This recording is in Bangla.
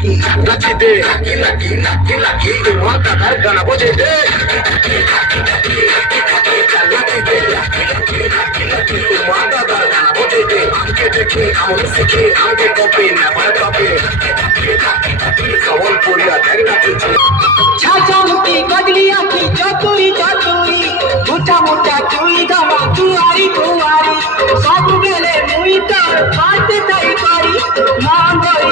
নাকি নাচি দে নাকি নাকি নাকি নাকি তোমার দাদার গানা বোঝে দে নাচি দে তোমার দাদার গানা বোঝে দে আমাকে দেখে আমি শিখে আমাকে কপে নেবার কপে সওয়াল করিয়া দেখ নাচছে ছাঁচামুটি কাজলি আঁকি যতই যতই মোটা মোটা চুই দামা দুয়ারি দুয়ারি সব বেলে মুই তোর পাতে তাই করি মন গই